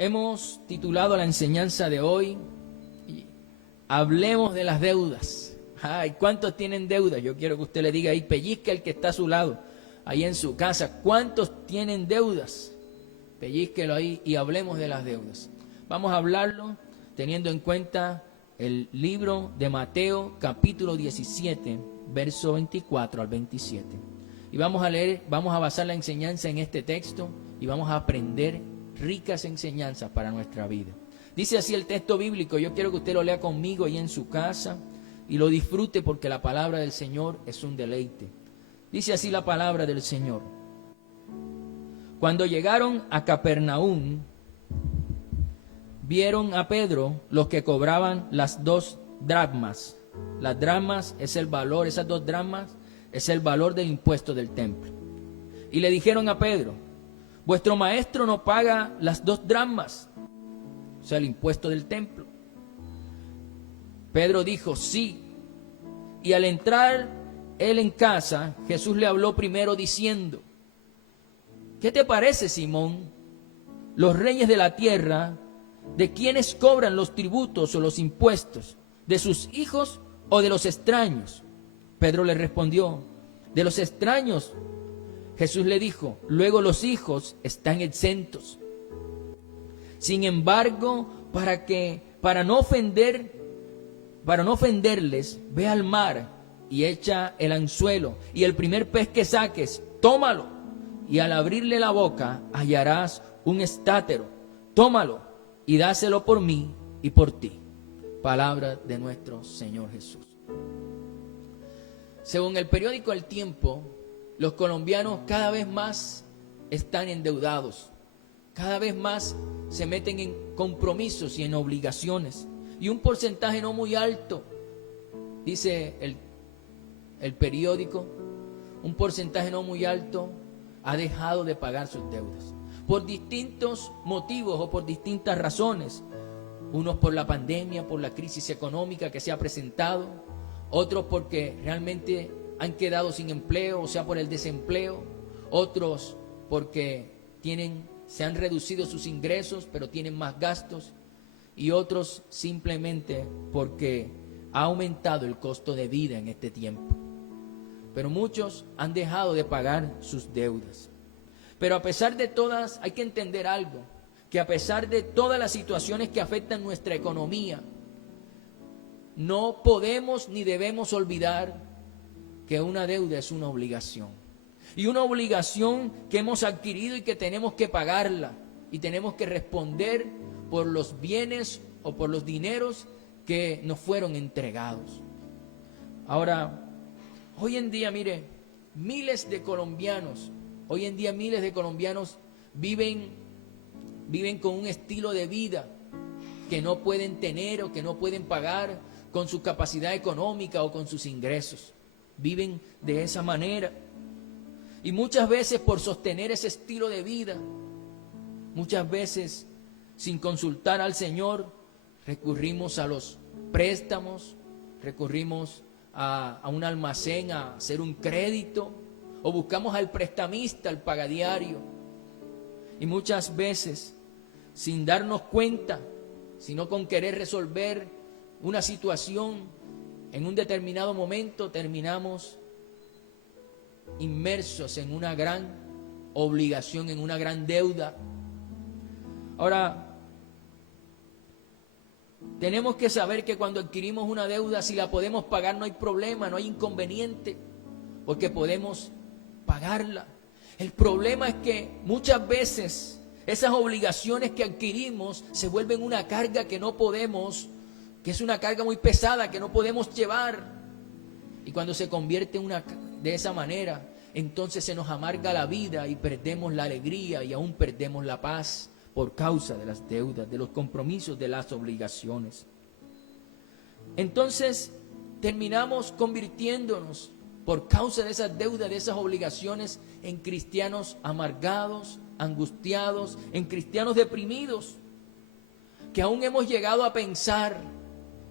Hemos titulado la enseñanza de hoy, hablemos de las deudas. Ay, ¿cuántos tienen deudas? Yo quiero que usted le diga ahí, pellizca el que está a su lado, ahí en su casa. ¿Cuántos tienen deudas? Pellizquelo ahí y hablemos de las deudas. Vamos a hablarlo teniendo en cuenta el libro de Mateo, capítulo 17, verso 24 al 27. Y vamos a leer, vamos a basar la enseñanza en este texto y vamos a aprender ricas enseñanzas para nuestra vida. Dice así el texto bíblico, yo quiero que usted lo lea conmigo ahí en su casa y lo disfrute porque la palabra del Señor es un deleite. Dice así la palabra del Señor. Cuando llegaron a Capernaum, vieron a Pedro los que cobraban las 2 dracmas. Las dracmas es el valor, esas 2 dracmas es el valor del impuesto del templo. Y le dijeron a Pedro, vuestro maestro no paga las 2 dracmas, o sea, el impuesto del templo. Pedro dijo, sí. Y al entrar él en casa, Jesús le habló primero diciendo, ¿qué te parece, Simón? Los reyes de la tierra, ¿de quiénes cobran los tributos o los impuestos? ¿De sus hijos o de los extraños? Pedro le respondió, de los extraños. Jesús le dijo, luego los hijos están exentos. Sin embargo, para no ofenderles, ve al mar y echa el anzuelo, y el primer pez que saques, tómalo, y al abrirle la boca hallarás un estátero. Tómalo y dáselo por mí y por ti. Palabra de nuestro Señor Jesús. Según el periódico El Tiempo, los colombianos cada vez más están endeudados, cada vez más se meten en compromisos y en obligaciones, y un porcentaje no muy alto, dice el periódico, un porcentaje no muy alto ha dejado de pagar sus deudas, por distintos motivos o por distintas razones, unos por la pandemia, por la crisis económica que se ha presentado, otros porque realmente han quedado sin empleo, o sea, por el desempleo, otros porque se han reducido sus ingresos, pero tienen más gastos, y otros simplemente porque ha aumentado el costo de vida en este tiempo. Pero muchos han dejado de pagar sus deudas. Pero a pesar de todas, hay que entender algo, que a pesar de todas las situaciones que afectan nuestra economía, no podemos ni debemos olvidar que una deuda es una obligación. Y una obligación que hemos adquirido y que tenemos que pagarla. Y tenemos que responder por los bienes o por los dineros que nos fueron entregados. Ahora, hoy en día, mire, miles de colombianos viven con un estilo de vida que no pueden tener o que no pueden pagar con su capacidad económica o con sus ingresos. Viven de esa manera. Y muchas veces por sostener ese estilo de vida, muchas veces sin consultar al Señor, recurrimos a los préstamos, recurrimos a un almacén a hacer un crédito, o buscamos al prestamista, al pagadiario. Y muchas veces, sin darnos cuenta, sino con querer resolver una situación, en un determinado momento terminamos inmersos en una gran obligación, en una gran deuda. Ahora, tenemos que saber que cuando adquirimos una deuda, si la podemos pagar no hay problema, no hay inconveniente, porque podemos pagarla. El problema es que muchas veces esas obligaciones que adquirimos se vuelven una carga que no podemos, que es una carga muy pesada que no podemos llevar. Y cuando se convierte de esa manera, entonces se nos amarga la vida y perdemos la alegría y aún perdemos la paz por causa de las deudas, de los compromisos, de las obligaciones. Entonces terminamos convirtiéndonos por causa de esas deudas, de esas obligaciones, en cristianos amargados, angustiados, en cristianos deprimidos, que aún hemos llegado a pensar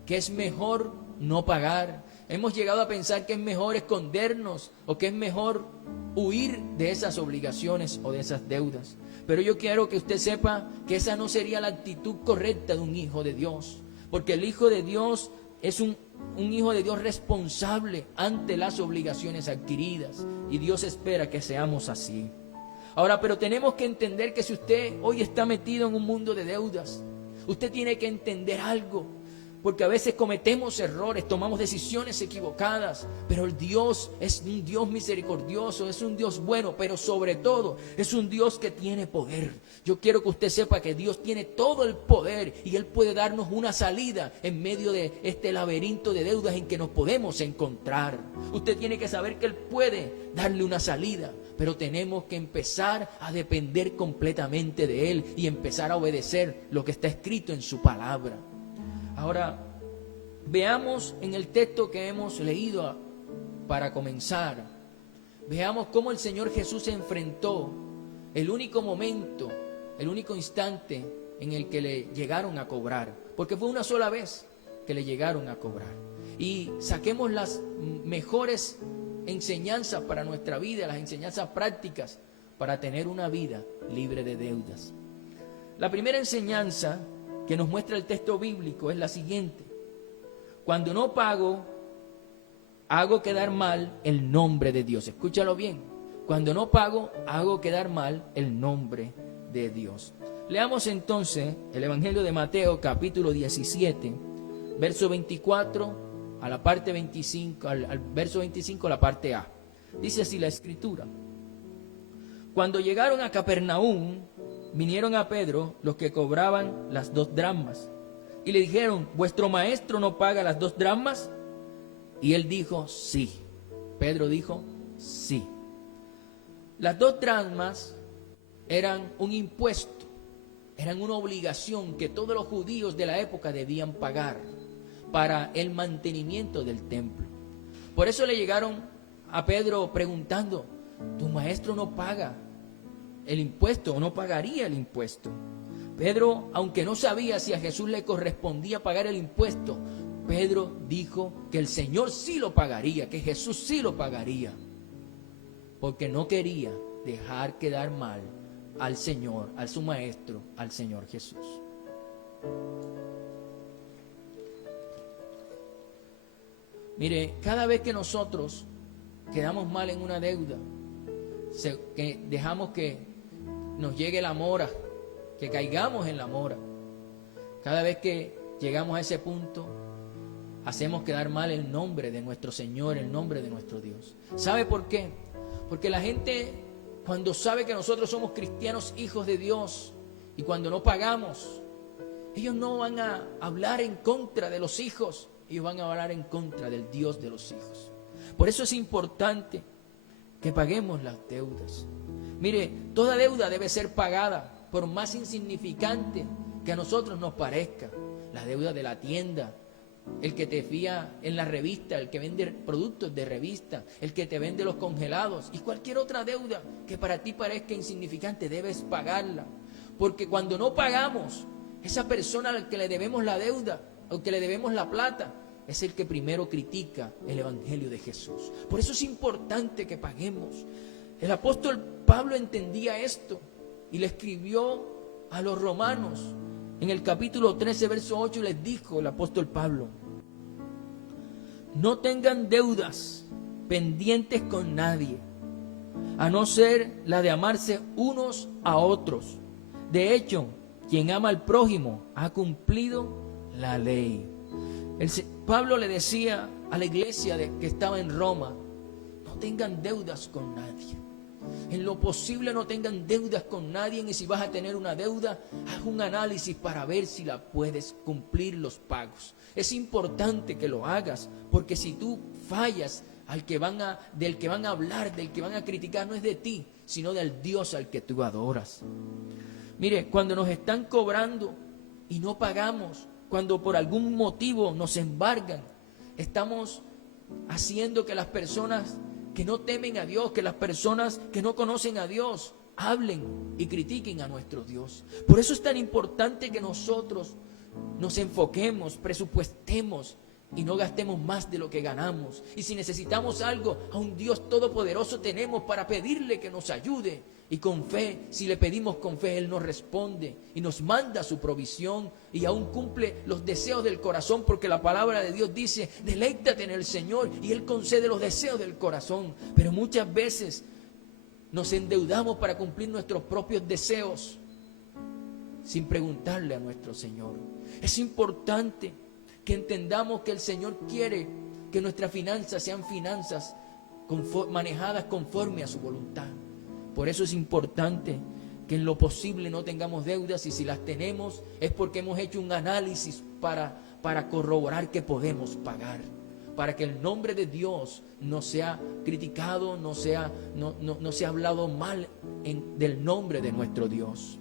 que es mejor no pagar. Hemos llegado a pensar que es mejor escondernos o que es mejor huir de esas obligaciones o de esas deudas. Pero yo quiero que usted sepa que esa no sería la actitud correcta de un hijo de Dios. Porque el hijo de Dios es un hijo de Dios responsable ante las obligaciones adquiridas. Y Dios espera que seamos así. Ahora, pero tenemos que entender que si usted hoy está metido en un mundo de deudas, usted tiene que entender algo. Porque a veces cometemos errores, tomamos decisiones equivocadas, pero el Dios es un Dios misericordioso, es un Dios bueno, pero sobre todo es un Dios que tiene poder. Yo quiero que usted sepa que Dios tiene todo el poder y Él puede darnos una salida en medio de este laberinto de deudas en que nos podemos encontrar. Usted tiene que saber que Él puede darle una salida, pero tenemos que empezar a depender completamente de Él y empezar a obedecer lo que está escrito en su palabra. Ahora, veamos en el texto que hemos leído para comenzar, veamos cómo el Señor Jesús se enfrentó el único momento, el único instante en el que le llegaron a cobrar, porque fue una sola vez que le llegaron a cobrar. Y saquemos las mejores enseñanzas para nuestra vida, las enseñanzas prácticas para tener una vida libre de deudas. La primera enseñanza que nos muestra el texto bíblico es la siguiente: cuando no pago, hago quedar mal el nombre de Dios. Escúchalo bien. Cuando no pago, hago quedar mal el nombre de Dios. Leamos entonces el Evangelio de Mateo, capítulo 17, verso 24 a la parte 25, al verso 25 a la parte A. Dice así la Escritura: cuando llegaron a Capernaum, vinieron a Pedro los que cobraban las 2 dracmas y le dijeron: ¿vuestro maestro no paga las 2 dracmas? Y él dijo: sí. Pedro dijo: sí. Las 2 dracmas eran un impuesto, eran una obligación que todos los judíos de la época debían pagar para el mantenimiento del templo. Por eso le llegaron a Pedro preguntando: ¿tu maestro no paga el impuesto o no pagaría el impuesto? Pedro, aunque no sabía si a Jesús le correspondía pagar el impuesto, Pedro dijo que el Señor sí lo pagaría, que Jesús sí lo pagaría, porque no quería dejar quedar mal al Señor, a su maestro, al Señor Jesús. Mire, cada vez que nosotros quedamos mal en una deuda, que dejamos que nos llegue la mora, que caigamos en la mora, cada vez que llegamos a ese punto, hacemos quedar mal el nombre de nuestro Señor, el nombre de nuestro Dios. ¿Sabe por qué? Porque la gente, cuando sabe que nosotros somos cristianos, hijos de Dios, y cuando no pagamos, ellos no van a hablar en contra de los hijos, ellos van a hablar en contra del Dios de los hijos. Por eso es importante que paguemos las deudas. Mire, toda deuda debe ser pagada, por más insignificante que a nosotros nos parezca. La deuda de la tienda, el que te fía en la revista, el que vende productos de revista, el que te vende los congelados y cualquier otra deuda que para ti parezca insignificante, debes pagarla. Porque cuando no pagamos, esa persona al que le debemos la deuda, al que le debemos la plata, es el que primero critica el Evangelio de Jesús. Por eso es importante que paguemos. El apóstol Pablo entendía esto y le escribió a los romanos en el capítulo 13, verso 8, y les dijo el apóstol Pablo: no tengan deudas pendientes con nadie, a no ser la de amarse unos a otros. De hecho, quien ama al prójimo ha cumplido la ley. Pablo le decía a la iglesia que estaba en Roma: no tengan deudas con nadie. En lo posible no tengan deudas con nadie, y si vas a tener una deuda, haz un análisis para ver si la puedes cumplir los pagos. Es importante que lo hagas, porque si tú fallas, del que van a hablar, del que van a criticar, no es de ti, sino del Dios al que tú adoras. Mire, cuando nos están cobrando y no pagamos, cuando por algún motivo nos embargan, estamos haciendo que las personas que no temen a Dios, que las personas que no conocen a Dios, hablen y critiquen a nuestro Dios. Por eso es tan importante que nosotros nos enfoquemos, presupuestemos y no gastemos más de lo que ganamos. Y si necesitamos algo, a un Dios todopoderoso tenemos para pedirle que nos ayude. Y con fe, si le pedimos con fe, Él nos responde y nos manda su provisión y aún cumple los deseos del corazón, porque la palabra de Dios dice: deleítate en el Señor y Él concede los deseos del corazón. Pero muchas veces nos endeudamos para cumplir nuestros propios deseos sin preguntarle a nuestro Señor. Es importante que entendamos que el Señor quiere que nuestras finanzas sean finanzas manejadas conforme a su voluntad. Por eso es importante que en lo posible no tengamos deudas, y si las tenemos es porque hemos hecho un análisis para corroborar que podemos pagar, para que el nombre de Dios no sea criticado, no sea hablado mal del nombre de nuestro Dios.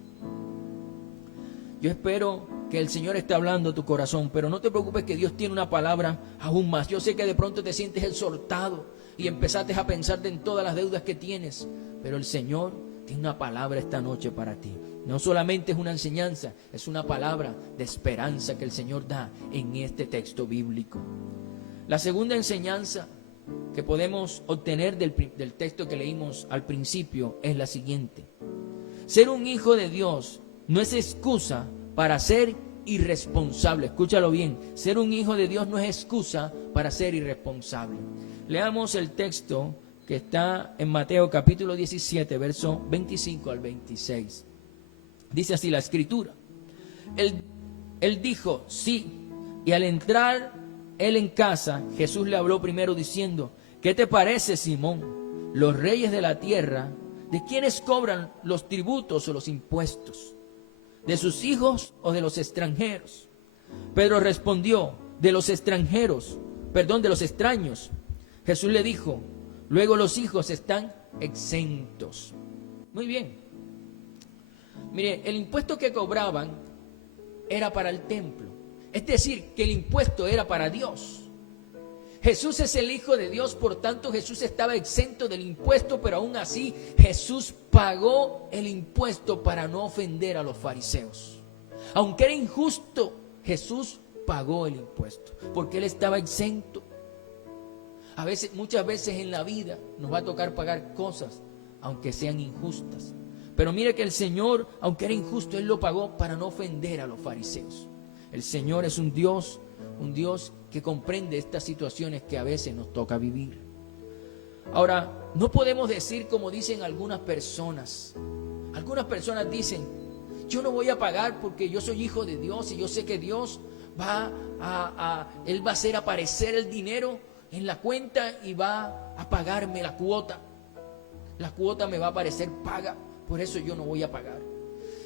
Yo espero que el Señor esté hablando a tu corazón, pero no te preocupes, que Dios tiene una palabra aún más. Yo sé que de pronto te sientes exhortado y empezaste a pensarte en todas las deudas que tienes, pero el Señor tiene una palabra esta noche para ti. No solamente es una enseñanza, es una palabra de esperanza que el Señor da en este texto bíblico. La segunda enseñanza que podemos obtener del texto que leímos al principio es la siguiente: ser un hijo de Dios no es excusa para ser irresponsable. Escúchalo bien, ser un hijo de Dios no es excusa para ser irresponsable. Leamos el texto que está en Mateo capítulo 17, verso 25 al 26. Dice así la Escritura: Él dijo sí, y al entrar él en casa, Jesús le habló primero diciendo: ¿qué te parece, Simón? Los reyes de la tierra, ¿de quiénes cobran los tributos o los impuestos? ¿De sus hijos o de los extranjeros? Pedro respondió: de los extranjeros, de los extraños. Jesús le dijo: luego los hijos están exentos. Muy bien. Mire, el impuesto que cobraban era para el templo. Es decir, que el impuesto era para Dios. Jesús es el Hijo de Dios, por tanto Jesús estaba exento del impuesto, pero aún así Jesús pagó el impuesto para no ofender a los fariseos. Aunque era injusto, Jesús pagó el impuesto, porque Él estaba exento. Muchas veces en la vida nos va a tocar pagar cosas, aunque sean injustas. Pero mire que el Señor, aunque era injusto, Él lo pagó para no ofender a los fariseos. El Señor es un Dios que comprende estas situaciones que a veces nos toca vivir. Ahora, no podemos decir como dicen algunas personas. Algunas personas dicen: yo no voy a pagar porque yo soy hijo de Dios y yo sé que Dios Él va a hacer aparecer el dinero en la cuenta y va a pagarme la cuota. La cuota me va a aparecer paga, por eso yo no voy a pagar.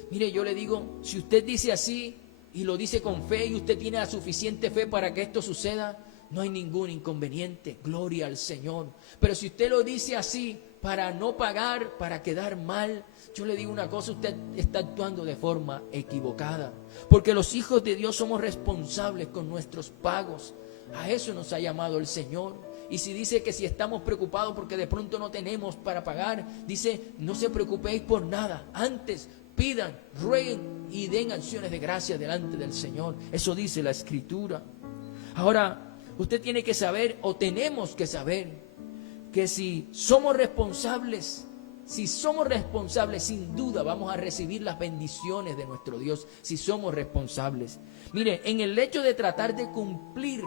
Mire, yo le digo, si usted dice así y lo dice con fe y usted tiene la suficiente fe para que esto suceda, no hay ningún inconveniente, gloria al Señor. Pero si usted lo dice así para no pagar, para quedar mal, yo le digo una cosa: usted está actuando de forma equivocada, porque los hijos de Dios somos responsables con nuestros pagos. A eso nos ha llamado el Señor. Y si dice que si estamos preocupados porque de pronto no tenemos para pagar, dice: no se preocupéis por nada, antes pidan, rueguen y den acciones de gracia delante del Señor. Eso dice la Escritura. Ahora, usted tiene que saber, o tenemos que saber, que si somos responsables, sin duda vamos a recibir las bendiciones de nuestro Dios, si somos responsables. Mire, en el hecho de tratar de cumplir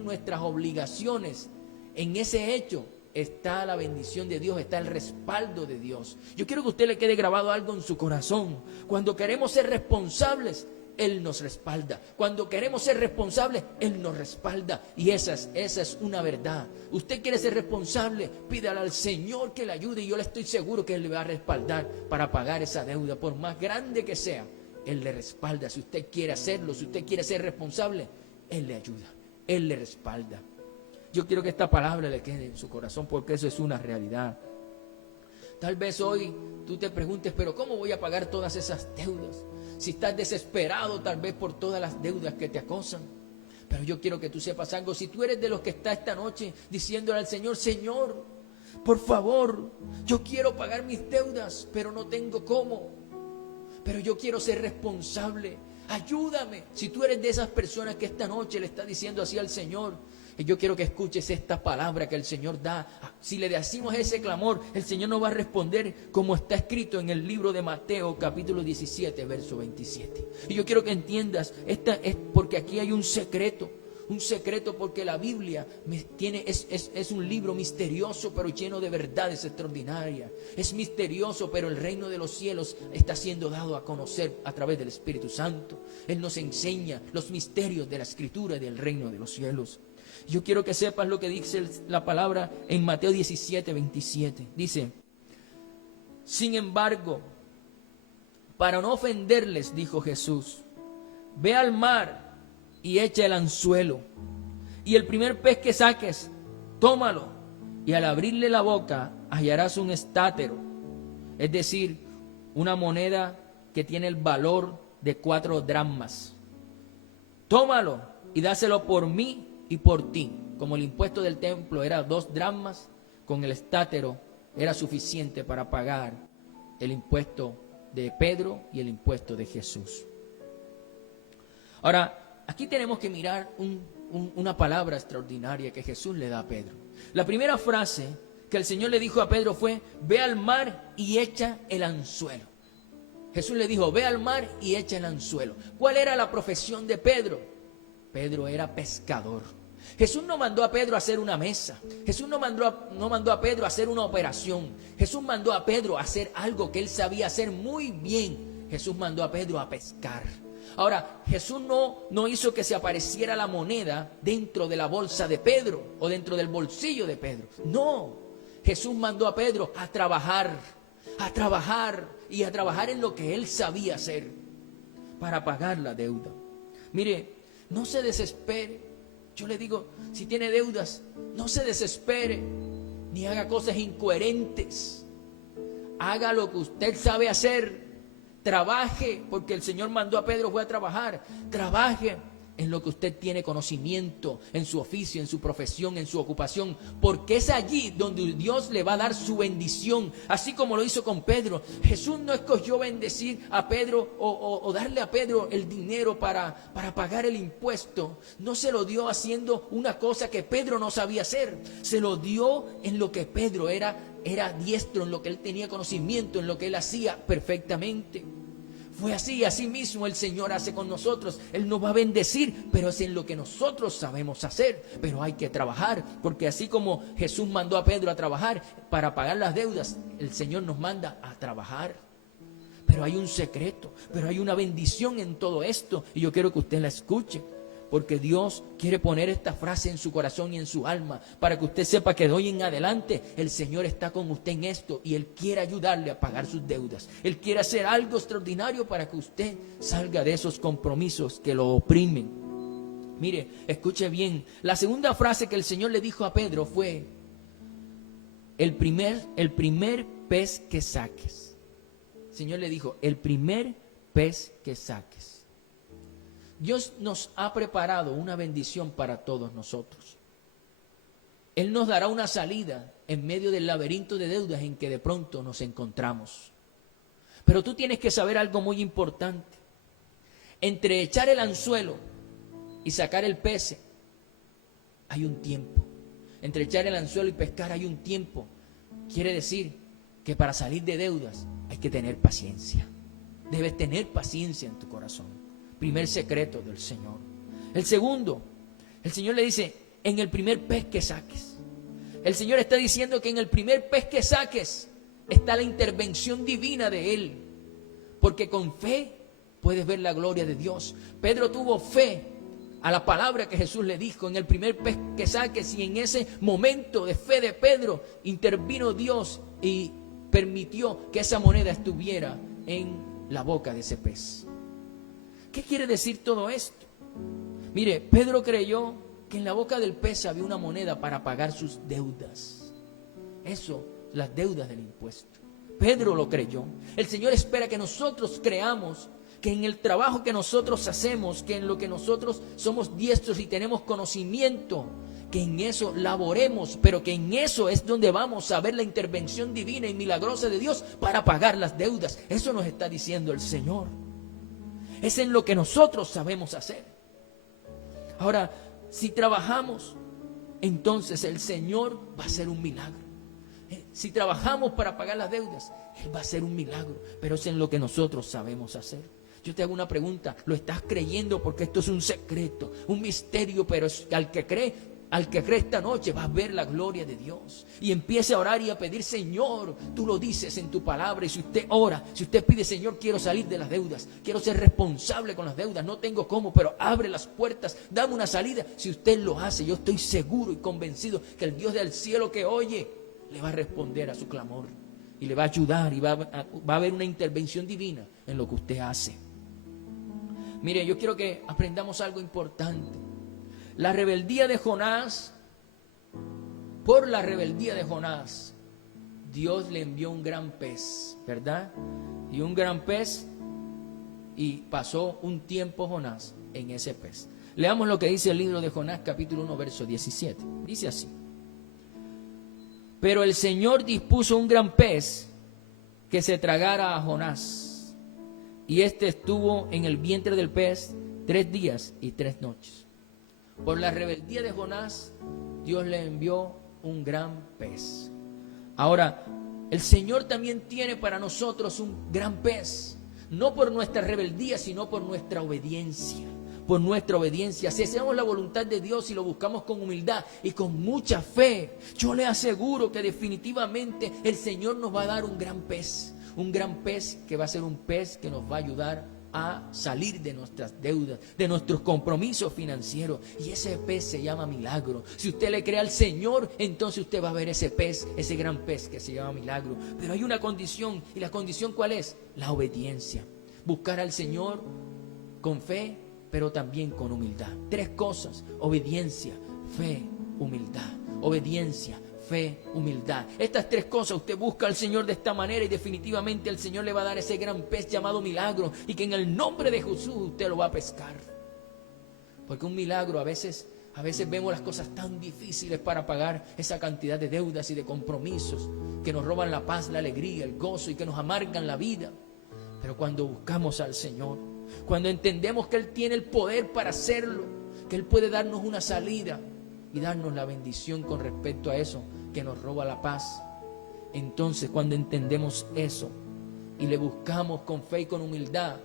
nuestras obligaciones, en ese hecho está la bendición de Dios, está el respaldo de Dios. Yo quiero que a usted le quede grabado algo en su corazón. Cuando queremos ser responsables, Él nos respalda. Cuando queremos ser responsables, Él nos respalda. Y esa es una verdad. Usted quiere ser responsable, pídale al Señor que le ayude, y yo le estoy seguro que Él le va a respaldar para pagar esa deuda, por más grande que sea. Él le respalda. Si usted quiere hacerlo, si usted quiere ser responsable, Él le ayuda, Él le respalda. Yo quiero que esta palabra le quede en su corazón, porque eso es una realidad. Tal vez hoy tú te preguntes: pero ¿cómo voy a pagar todas esas deudas? Si estás desesperado tal vez por todas las deudas que te acosan. Pero yo quiero que tú sepas algo. Si tú eres de los que está esta noche diciéndole al Señor: Señor, por favor, yo quiero pagar mis deudas, pero no tengo cómo. Pero yo quiero ser responsable. ayúdame. Si tú eres de esas personas que esta noche le está diciendo así al Señor, yo quiero que escuches esta palabra que el Señor da. Si le decimos ese clamor, el Señor nos va a responder como está escrito en el libro de Mateo, capítulo 17, verso 27. Y yo quiero que entiendas, esta es porque aquí hay un secreto porque la Biblia es un libro misterioso, pero lleno de verdades extraordinarias. Es misterioso, pero el reino de los cielos está siendo dado a conocer a través del Espíritu Santo. Él nos enseña los misterios de la Escritura y del reino de los cielos. Yo quiero que sepas lo que dice la palabra en Mateo 17, 27. Dice: sin embargo, para no ofenderles, dijo Jesús, ve al mar y echa el anzuelo, y el primer pez que saques, tómalo, y al abrirle la boca hallarás un estátero, es decir, una moneda que tiene el valor de 4 dracmas. Tómalo y dáselo por mí y por ti. Como el impuesto del templo era 2 dracmas, con el estátero era suficiente para pagar el impuesto de Pedro y el impuesto de Jesús. Ahora, aquí tenemos que mirar una palabra extraordinaria que Jesús le da a Pedro. La primera frase que el Señor le dijo a Pedro fue: ve al mar y echa el anzuelo. Jesús le dijo: ve al mar y echa el anzuelo. ¿Cuál era la profesión de Pedro? Pedro era pescador. Jesús no mandó a Pedro a hacer una mesa. Jesús no mandó a Pedro a hacer una operación. Jesús mandó a Pedro a hacer algo que él sabía hacer muy bien. Jesús mandó a Pedro a pescar. Ahora, Jesús no hizo que se apareciera la moneda dentro de la bolsa de Pedro o dentro del bolsillo de Pedro. No, Jesús mandó a Pedro a trabajar y a trabajar en lo que él sabía hacer para pagar la deuda. Mire, no se desespere. Yo le digo, si tiene deudas, no se desespere, ni haga cosas incoherentes. Haga lo que usted sabe hacer. Trabaje, porque el Señor mandó a Pedro fue a trabajar. Trabaje en lo que usted tiene conocimiento, en su oficio, en su profesión, en su ocupación, porque es allí donde Dios le va a dar su bendición, así como lo hizo con Pedro. Jesús no escogió bendecir a Pedro o darle a Pedro el dinero para pagar el impuesto. No se lo dio haciendo una cosa que Pedro no sabía hacer. Se lo dio en lo que Pedro era diestro, en lo que él tenía conocimiento, en lo que él hacía perfectamente. Fue así mismo el Señor hace con nosotros. Él nos va a bendecir, pero es en lo que nosotros sabemos hacer. Pero hay que trabajar, porque así como Jesús mandó a Pedro a trabajar para pagar las deudas, el Señor nos manda a trabajar. Pero hay un secreto, pero hay una bendición en todo esto, y yo quiero que usted la escuche, porque Dios quiere poner esta frase en su corazón y en su alma, para que usted sepa que de hoy en adelante el Señor está con usted en esto, y Él quiere ayudarle a pagar sus deudas. Él quiere hacer algo extraordinario para que usted salga de esos compromisos que lo oprimen. Mire, escuche bien, la segunda frase que el Señor le dijo a Pedro fue: el primer pez que saques. El Señor le dijo: el primer pez que saques. Dios nos ha preparado una bendición para todos nosotros. Él nos dará una salida en medio del laberinto de deudas en que de pronto nos encontramos. Pero tú tienes que saber algo muy importante. Entre echar el anzuelo y sacar el pez hay un tiempo. Entre echar el anzuelo y pescar hay un tiempo. Quiere decir que para salir de deudas hay que tener paciencia. Debes tener paciencia en tu corazón. Primer secreto del Señor. El segundo, el Señor le dice: en el primer pez que saques. El Señor está diciendo que en el primer pez que saques está la intervención divina de Él, porque con fe puedes ver la gloria de Dios. Pedro tuvo fe a la palabra que Jesús le dijo: en el primer pez que saques, y en ese momento de fe de Pedro intervino Dios y permitió que esa moneda estuviera en la boca de ese pez. ¿Qué quiere decir todo esto? Mire, Pedro creyó que en la boca del pez había una moneda para pagar sus deudas. Eso, las deudas del impuesto. Pedro lo creyó. El Señor espera que nosotros creamos que en el trabajo que nosotros hacemos, que en lo que nosotros somos diestros y tenemos conocimiento, que en eso laboremos, pero que en eso es donde vamos a ver la intervención divina y milagrosa de Dios para pagar las deudas. Eso nos está diciendo el Señor. Es en lo que nosotros sabemos hacer. Ahora, si trabajamos, entonces el Señor va a hacer un milagro. Si trabajamos para pagar las deudas, Él va a hacer un milagro, pero es en lo que nosotros sabemos hacer. Yo te hago una pregunta, ¿lo estás creyendo? Porque esto es un secreto, un misterio, pero al que cree esta noche va a ver la gloria de Dios. Y empiece a orar y a pedir, Señor, tú lo dices en tu palabra. Y si usted ora, si usted pide, Señor, quiero salir de las deudas, quiero ser responsable con las deudas, no tengo cómo, pero abre las puertas, dame una salida. Si usted lo hace, yo estoy seguro y convencido que el Dios del cielo que oye, le va a responder a su clamor. Y le va a ayudar y va a haber una intervención divina en lo que usted hace. Mire, yo quiero que aprendamos algo importante. La rebeldía de Jonás, por la rebeldía de Jonás, Dios le envió un gran pez, ¿verdad? Y un gran pez, y pasó un tiempo Jonás en ese pez. Leamos lo que dice el libro de Jonás, capítulo 1, verso 17. Dice así: pero el Señor dispuso un gran pez que se tragara a Jonás, y éste estuvo en el vientre del pez 3 días y 3 noches. Por la rebeldía de Jonás, Dios le envió un gran pez. Ahora, el Señor también tiene para nosotros un gran pez, no por nuestra rebeldía, sino por nuestra obediencia. Por nuestra obediencia, si hacemos la voluntad de Dios y lo buscamos con humildad y con mucha fe, yo le aseguro que definitivamente el Señor nos va a dar un gran pez que va a ser un pez que nos va a ayudar a salir de nuestras deudas, de nuestros compromisos financieros. Y ese pez se llama milagro. Si usted le cree al Señor, entonces usted va a ver ese pez, ese gran pez que se llama milagro. Pero hay una condición, y la condición ¿cuál es? La obediencia. Buscar al Señor con fe, pero también con humildad. 3 cosas: obediencia, fe, humildad. Obediencia, fe, humildad. Estas 3 cosas usted busca al Señor de esta manera y definitivamente el Señor le va a dar ese gran pez llamado milagro, y que en el nombre de Jesús usted lo va a pescar. Porque un milagro a veces vemos las cosas tan difíciles para pagar esa cantidad de deudas y de compromisos que nos roban la paz, la alegría, el gozo y que nos amargan la vida. Pero cuando buscamos al Señor, cuando entendemos que Él tiene el poder para hacerlo, que Él puede darnos una salida y darnos la bendición con respecto a eso que nos roba la paz, entonces cuando entendemos eso y le buscamos con fe y con humildad,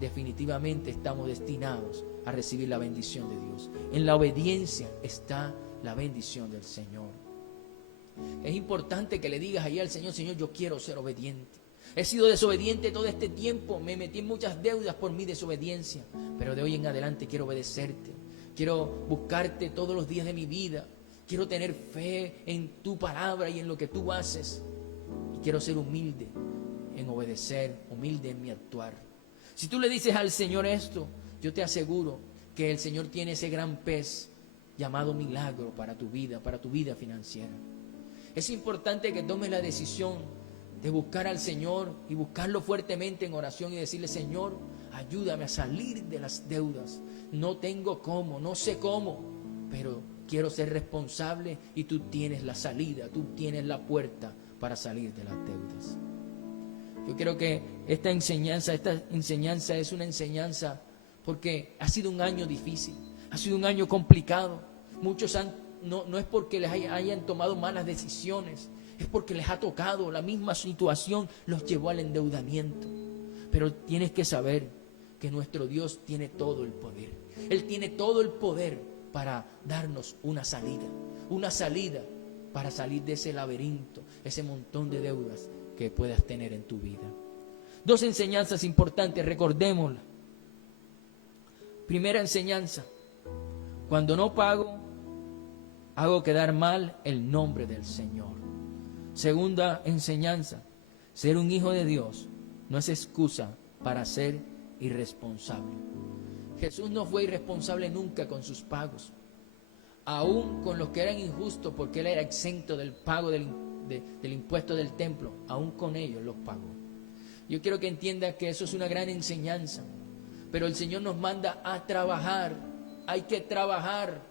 definitivamente estamos destinados a recibir la bendición de Dios. En la obediencia está la bendición del Señor. Es importante que le digas ahí al Señor: Señor, yo quiero ser obediente. He sido desobediente todo este tiempo, me metí en muchas deudas por mi desobediencia, pero de hoy en adelante quiero obedecerte. Quiero buscarte todos los días de mi vida. Quiero tener fe en tu palabra y en lo que tú haces. Y quiero ser humilde en obedecer, humilde en mi actuar. Si tú le dices al Señor esto, yo te aseguro que el Señor tiene ese gran pez llamado milagro para tu vida financiera. Es importante que tomes la decisión de buscar al Señor y buscarlo fuertemente en oración y decirle: Señor, ayúdame a salir de las deudas. No tengo cómo, no sé cómo, pero quiero ser responsable y tú tienes la salida, tú tienes la puerta para salir de las deudas. Yo creo que esta enseñanza es una enseñanza porque ha sido un año difícil, ha sido un año complicado. Muchos no es porque les hayan tomado malas decisiones, es porque les ha tocado la misma situación, los llevó al endeudamiento. Pero tienes que saber que nuestro Dios tiene todo el poder. Él tiene todo el poder para darnos una salida para salir de ese laberinto, ese montón de deudas que puedas tener en tu vida. 2 enseñanzas importantes, recordémoslas. Primera enseñanza: cuando no pago, hago quedar mal el nombre del Señor. Segunda enseñanza: ser un hijo de Dios no es excusa para ser irresponsable. Jesús no fue irresponsable nunca con sus pagos, aún con los que eran injustos, porque Él era exento del pago del impuesto del templo, aún con ellos los pagó. Yo quiero que entiendas que eso es una gran enseñanza, pero el Señor nos manda a trabajar. Hay que trabajar,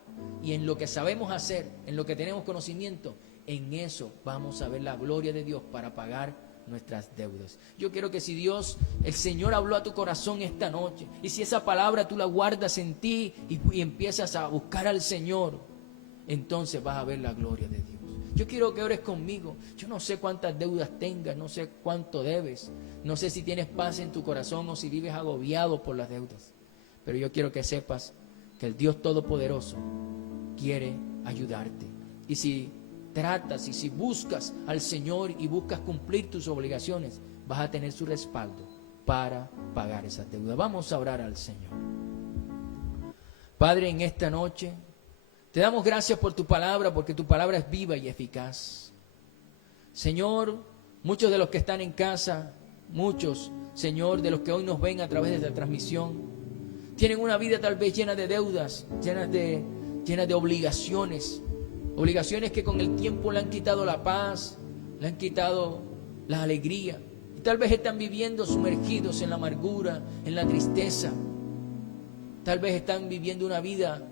y en lo que sabemos hacer, en lo que tenemos conocimiento, en eso vamos a ver la gloria de Dios para pagar nuestras deudas. Yo quiero que si Dios, el Señor habló a tu corazón esta noche, y si esa palabra tú la guardas en ti y empiezas a buscar al Señor, entonces vas a ver la gloria de Dios. Yo quiero que ores conmigo. Yo no sé cuántas deudas tengas, no sé cuánto debes, no sé si tienes paz en tu corazón o si vives agobiado por las deudas, pero yo quiero que sepas que el Dios Todopoderoso quiere ayudarte. Y si tratas y si buscas al Señor y buscas cumplir tus obligaciones, vas a tener su respaldo para pagar esas deudas. Vamos a orar al Señor. Padre, en esta noche te damos gracias por tu palabra, porque tu palabra es viva y eficaz. Señor, muchos de los que están en casa, muchos, Señor, de los que hoy nos ven a través de esta transmisión, tienen una vida tal vez llena de deudas, llena de obligaciones. Obligaciones que con el tiempo le han quitado la paz, le han quitado la alegría. Y tal vez están viviendo sumergidos en la amargura, en la tristeza. Tal vez están viviendo una vida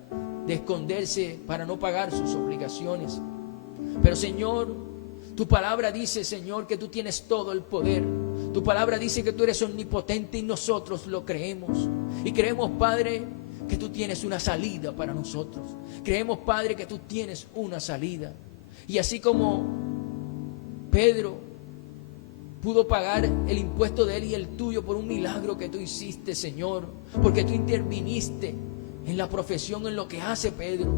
de esconderse para no pagar sus obligaciones. Pero Señor, tu palabra dice, Señor, que tú tienes todo el poder. Tu palabra dice que tú eres omnipotente y nosotros lo creemos. Y creemos, Padre, que tú tienes una salida para nosotros. Creemos, Padre, que tú tienes una salida. Y así como Pedro pudo pagar el impuesto de él y el tuyo por un milagro que tú hiciste, Señor, porque tú interviniste en la profesión, en lo que hace Pedro,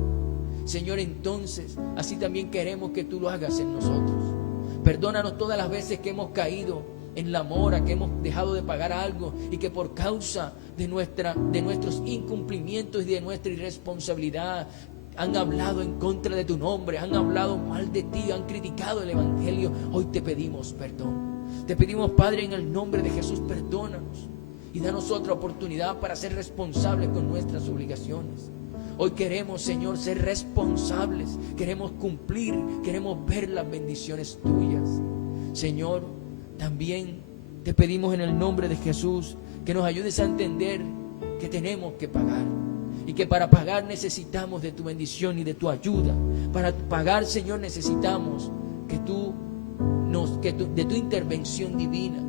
Señor, entonces así también queremos que tú lo hagas en nosotros. Perdónanos todas las veces que hemos caído en la mora, que hemos dejado de pagar algo y que por causa de nuestros incumplimientos y de nuestra irresponsabilidad han hablado en contra de tu nombre, han hablado mal de ti, han criticado el Evangelio. Hoy te pedimos perdón. Te pedimos, Padre, en el nombre de Jesús, perdónanos y danos otra oportunidad para ser responsables con nuestras obligaciones. Hoy queremos, Señor, ser responsables, queremos cumplir, queremos ver las bendiciones tuyas. Señor, también te pedimos en el nombre de Jesús que nos ayudes a entender que tenemos que pagar y que para pagar necesitamos de tu bendición y de tu ayuda. Para pagar, Señor, necesitamos de tu intervención divina.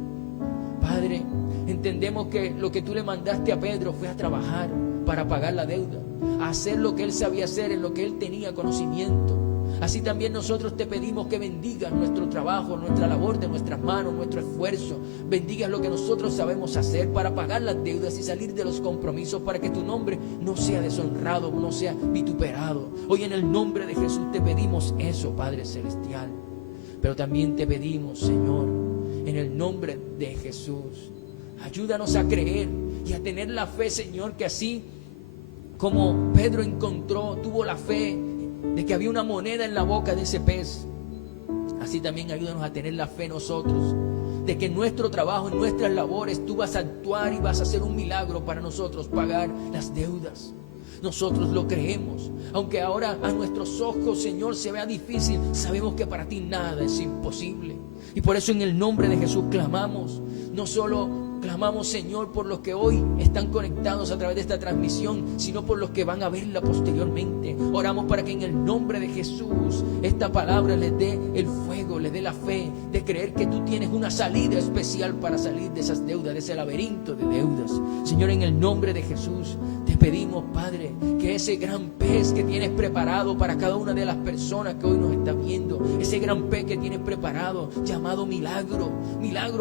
Padre, entendemos que lo que tú le mandaste a Pedro fue a trabajar para pagar la deuda, a hacer lo que él sabía hacer, en lo que él tenía conocimiento. Así también nosotros te pedimos que bendigas nuestro trabajo, nuestra labor de nuestras manos, nuestro esfuerzo. Bendigas lo que nosotros sabemos hacer para pagar las deudas y salir de los compromisos, para que tu nombre no sea deshonrado, no sea vituperado. Hoy en el nombre de Jesús te pedimos eso, Padre Celestial. Pero también te pedimos, Señor, en el nombre de Jesús, ayúdanos a creer y a tener la fe, Señor, que así como Pedro tuvo la fe de que había una moneda en la boca de ese pez, así también ayúdanos a tener la fe nosotros, de que en nuestro trabajo, en nuestras labores, tú vas a actuar y vas a hacer un milagro para nosotros pagar las deudas. Nosotros lo creemos, aunque ahora a nuestros ojos, Señor, se vea difícil, sabemos que para ti nada es imposible. Y por eso en el nombre de Jesús clamamos, no solo clamamos, Señor, por los que hoy están conectados a través de esta transmisión, sino por los que van a verla posteriormente. Oramos para que en el nombre de Jesús esta palabra les dé el fuego, les dé la fe de creer que tú tienes una salida especial para salir de esas deudas, de ese laberinto de deudas. Señor, en el nombre de Jesús te pedimos, Padre, que ese gran pez que tienes preparado para cada una de las personas que hoy nos están viendo, ese gran pez que tienes preparado llamado milagro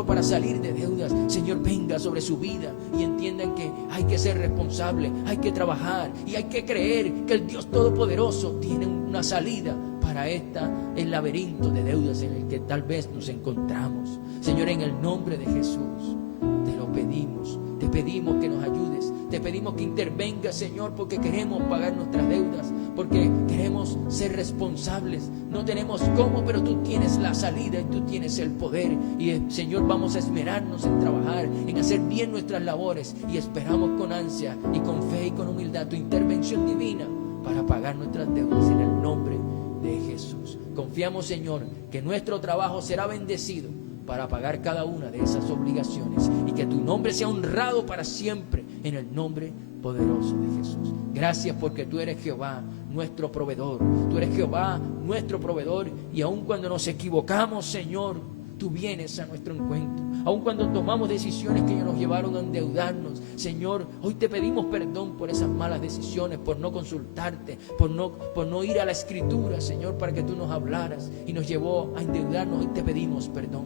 para salir de deudas, Señor, venga sobre su vida y entiendan que hay que ser responsable, hay que trabajar y hay que creer que el Dios Todopoderoso tiene una salida para el laberinto de deudas en el que tal vez nos encontramos. Señor, en el nombre de Jesús te lo pedimos, te pedimos que nos ayudes, te pedimos que intervengas, Señor, porque queremos pagar nuestras deudas, porque queremos ser responsables. No tenemos cómo, pero tú tienes la salida y tú tienes el poder. Y Señor, vamos a esmerarnos en trabajar, en hacer bien nuestras labores, y esperamos con ansia y con fe y con humildad tu intervención divina para pagar nuestras deudas en el nombre de Jesús. Confiamos, Señor, que nuestro trabajo será bendecido para pagar cada una de esas obligaciones y que tu nombre sea honrado para siempre en el nombre poderoso de Jesús. Gracias porque tú eres Jehová, nuestro proveedor. Tú eres Jehová, nuestro proveedor, y aun cuando nos equivocamos, Señor, tú vienes a nuestro encuentro. Aun cuando tomamos decisiones que nos llevaron a endeudarnos, Señor, hoy te pedimos perdón por esas malas decisiones, por no consultarte, por no ir a la Escritura, Señor, para que tú nos hablaras y nos llevó a endeudarnos. Hoy te pedimos perdón.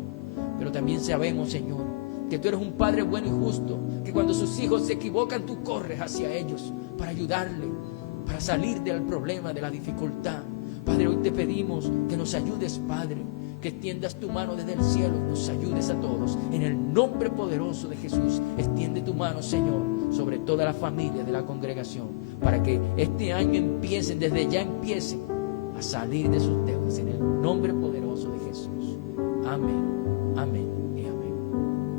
Pero también sabemos, Señor, que tú eres un Padre bueno y justo, que cuando sus hijos se equivocan, tú corres hacia ellos para ayudarles, para salir del problema, de la dificultad. Padre, hoy te pedimos que nos ayudes, Padre, que extiendas tu mano desde el cielo y nos ayudes a todos. En el nombre poderoso de Jesús, extiende tu mano, Señor, sobre toda la familia de la congregación, para que este año desde ya empiecen a salir de sus deudas. En el nombre poderoso de Jesús. Amén. Amén.